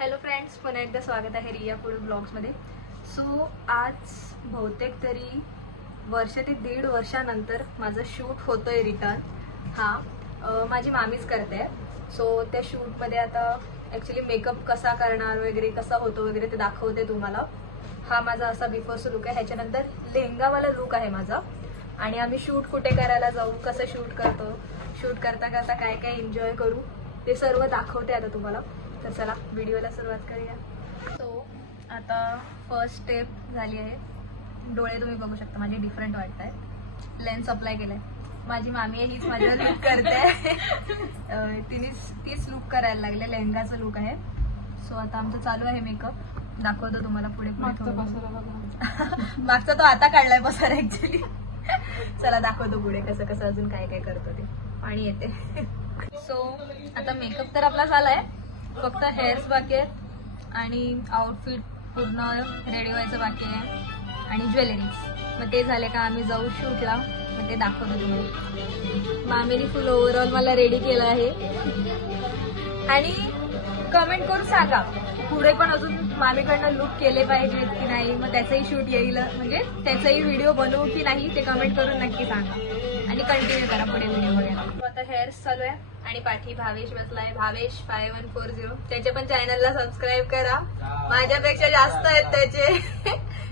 Hello friends, पुन्हा एकदा स्वागत आहे रिया फूड ब्लॉग्समध्ये. सो आज बहुतेक तरी वर्ष ते 1.5 वर्षानंतर माझं शूट होतोय रिटर्न. माझी मामीच करते. सो त्या शूटमध्ये आता ॲक्च्युली मेकअप कसा करणार वगैरे, कसा होतो वगैरे ते दाखवते तुम्हाला. हा माझा असा बिफोरचा लुक आहे. ह्याच्यानंतर लेहंगावाला लुक आहे माझा. आणि आम्ही शूट कुठे करायला जाऊ, कसं शूट करतो, शूट करता करता काय काय एन्जॉय करू ते सर्व दाखवते आता तुम्हाला. तर चला व्हिडिओला सुरुवात करूया. सो आता फर्स्ट स्टेप झाली आहे. डोळे तुम्ही बघू शकता माझे डिफरंट वाटत आहेत. लेन्स अप्लाय केलाय. माझी मामी आहे, हीच माझ्यावर लुक करते. तीच लुक करायला लागले. लेहंगाचा लुक आहे. सो आता आमचं चालू आहे मेकअप. दाखवतो तुम्हाला पुढे पुढे. मागचा तो आता काढलाय पसारा ऍक्च्युली. चला दाखवतो पुढे कसं कसं अजून काय काय करतो ते. पाणी येते. सो आता मेकअप तर आपला झालाय, फक्त हेअर्स बाकी आहेत आणि आउटफिट पूर्ण रेडी व्हायचं बाकी आहे आणि ज्वेलरीज. मग ते झाले का आम्ही जाऊ शूटला. मग ते दाखवतो तुम्हाला. मामीने फुल ओव्हरऑल मला रेडी केलं आहे. आणि कमेंट करून सांगा पुढे पण अजून मामीकडनं लुक केले पाहिजेत की नाही, मग त्याचंही शूट येईल, म्हणजे त्याचाही व्हिडिओ बनवू की नाही ते कमेंट करून नक्की सांगा. आणि कंटिन्यू करा पुढे व्हिडिओ बघायला. आता हेअर्स चालू आहे आणि पाठी भावेश बसलाय. भावेश 5140. त्याच्या पण चॅनलला सबस्क्राईब करा. माझ्यापेक्षा जास्त आहेत त्याचे.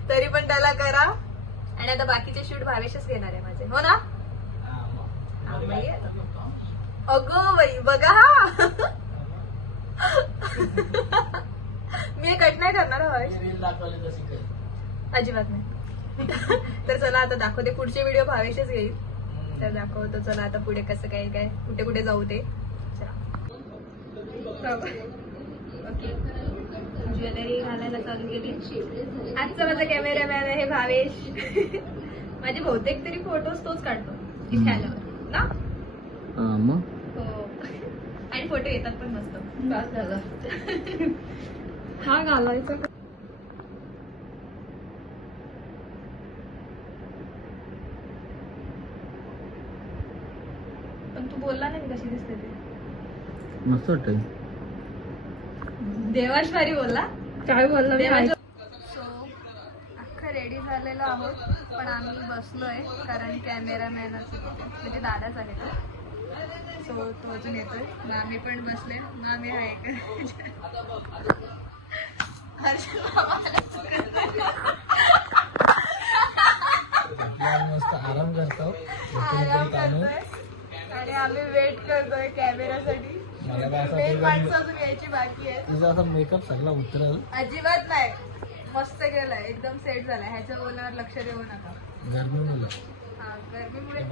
तरी पण त्याला करा. आणि आता बाकीचे शूट भावेशच घेणार आहे माझे, हो ना? अगो बाई बघा. मी कट नाही करणार भावेश, अजिबात नाही. तर चला आता दाखवते. पुढचे व्हिडिओ भावेशच घेईल. तर दाखवतो. चला आता पुढे कसं काय काय कुठे कुठे जाऊ ते. ओके, ज्वेलरी घालायला चालू केली. आजचा माझा कॅमेरामॅन आहे भावेश. माझे बहुतेक तरी फोटोज तोच काढतो इथे आल्यावर ना. हो, आणि फोटो येतात पण मस्त. हा घालायचा. पण तू बोलला नाही कशी दिसते ते. मस्त वाटतंय. देवाश्वारी बोलला. काय बोलला? सो अख्खा रेडी झालेलो आहोत, पण आम्ही बसलोय कारण कॅमेरामॅनच म्हणजे दादाच आहे तो. सो तो अजून येतोय. मामी पण बसले. मामी आहे मस्त आराम करतो. आणि आम्ही वेट करतोय कॅमेरासाठी. माणसं अजून यायची बाकी आहे. तुझा असा मेकअप सगळा उतरल. अजिबात नाही. मस्त केलाय, एकदम सेट झालाय. ह्याच्या बोलण्यावर लक्ष देऊ नका. गरमीमुळे गरमीमुळे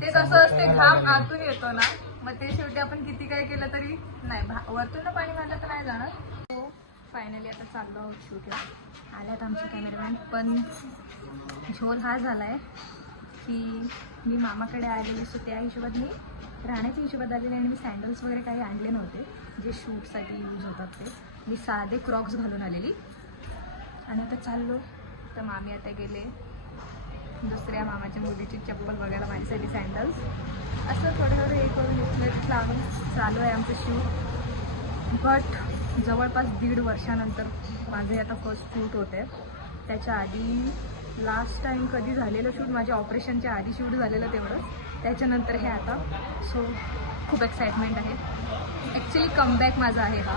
ते कसं असते, घाम आतून येतो ना, मग ते शेवटी आपण किती काय केलं तरी नाही. वरतून पाणी मारलं तर नाही जाणार. तो फायनली आता चाललो आहोत शूटला. आल्यात आमचे कॅमेरामॅन. पण झोल हा झालाय की मी मामाकडे आलेले, सो त्या हिशोबात मी राहण्याच्या हिशोबात आलेले. आणि मी सँडल्स वगैरे काही आणले नव्हते जे शूटसाठी यूज होतात ते. मी साधे क्रॉक्स घालून आलेली. आणि आता चाललो. तर मामी आता गेले दुसऱ्या मामाच्या मुलीची चप्पल वगैरे माझ्यासाठी सँडल्स. असं थोडं थोडं हे करून इथलं लावून चालू आहे आमचं शूट. बट जवळपास 1.5 वर्षानंतर माझे आता फर्स्ट शूट होते. त्याच्या आधी लास्ट टाईम कधी झालेलं शूट, माझ्या ऑपरेशनच्या आधी शूट झालेलं तेवढं. त्याच्यानंतर हे आता. सो खूप एक्साइटमेंट आहे. ॲक्च्युली कमबॅक माझा आहे हा.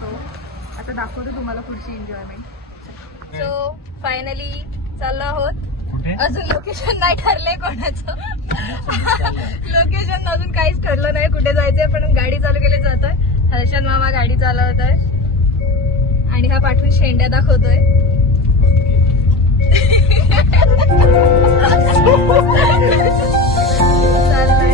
सो आता दाखवतो तुम्हाला पुढची एन्जॉयमेंट. सो फायनली चाललो आहोत. अजून लोकेशन नाही ठरलंय कोणाचं. लोकेशन अजून काहीच ठरलं नाही कुठे जायचंय, पण गाडी चालू केली जातोय. हर्षद मामा गाडी चालवतोय आणि हा पाठवून शेंड्या दाखवतोय. चाललंय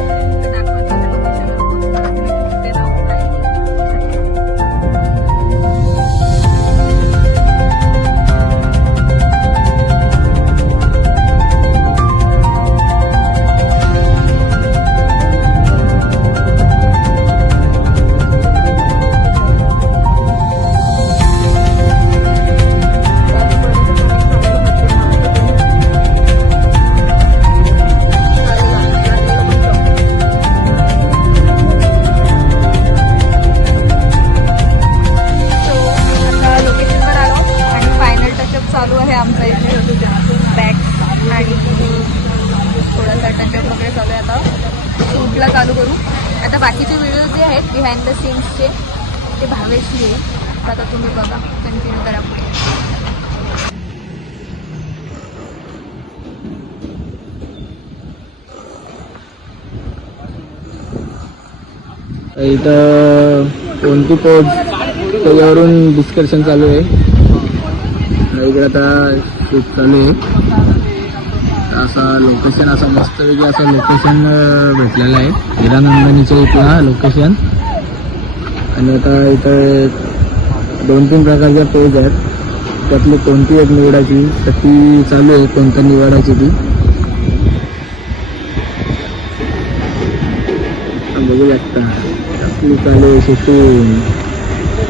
आता बाकीचे व्हिडिओ जे आहेत बिहाइंड द सीन्सचे ते भावेशचे आहे. आता तुम्ही बघा, कंटिन्यू करा पुढे. इथं कोणती पोज त्याच्यावरून डिस्कशन चालू आहे. इकडे आता शूट चालू आहे. असा लोकेशन असा मस्तपैकी असं लोकेशन भेटलेलं आहे हिरानंदनीच्या इथला लोकेशन. आणि आता इथं 2-3 प्रकारच्या पोज आहेत. त्यातली कोणती एक निवडायची तर ती चालू आहे. कोणतं निवडायची ती बघू शकता. आपली चालू आहे shooting.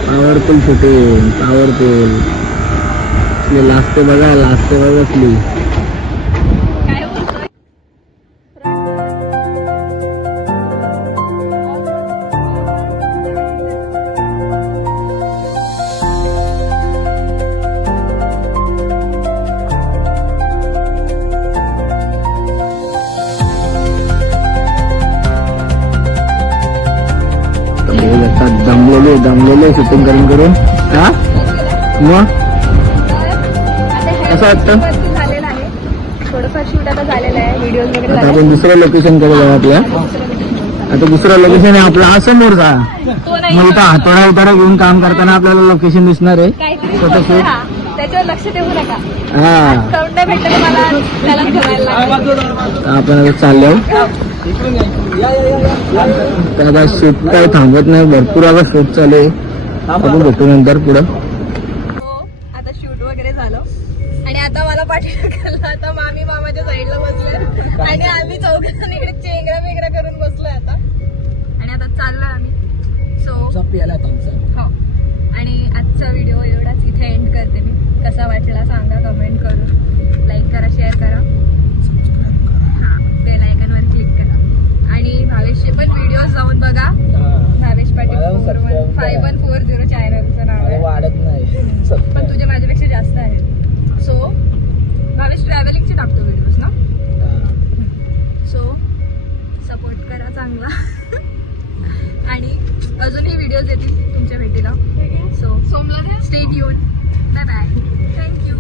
Powerful shooting, powerful. Last बघा, लास्ट बघा असली. काय बोलतोय? दमलेले शूटिंग करून हा मग कसं वाटतं? झालेलं आहे थोडंफार शूट आता झालेलं आहे. व्हिडिओ वगैरे आता झाले. आपण दुसऱ्या लोकेशनकडे जाऊ. आपल्या आता दुसरं लोकेशन आहे आपलं समोरचा. तो नाही मग इथं हातोडा उतारा घेऊन काम करताना आपल्याला लोकेशन दिसणार आहे. काहीतरी फोटोशूट. होतंय हा. त्याच्यावर लक्ष देऊ नका. हा साऊंड नाही भेटलं तर मला त्याला ठेवायला लागेल. आपण आता चाललो. तर आता शूट काय थांबत नाही. भरपूर आता शूट चालू आहे. आपण भेटू नंतर पुढं. हो, आता शूट वगैरे झालं आणि आता मला पाठीला आता मामी मामाच्या साईडला बसले आणि आम्ही चौघांनी इकडे चेंगरा वेगरा करून बसलोय आता. आणि आता चाललोय आम्ही. सो हो, आणि आजचा व्हिडिओ एवढाच इथे एंड करते मी. कसा वाटला सांगा कमेंट करून. लाईक करा, शेअर करा, हां बेल आयकॉनवर क्लिक करा. आणि भावेशचे पण व्हिडिओ जाऊन बघा. भावेश पाटील 5140 चॅनलचं नाव आहे. वाढत नाही पण तुझे माझ्यापेक्षा जास्त आहे. सो भावेश ट्रॅव्हलिंगचे टाकतो व्हिडिओज ना. सो सपोर्ट करा चांगला. आणि अजूनही व्हिडिओज येतील तुमच्या भेटीला. So stay tuned. Bye bye. Thank you.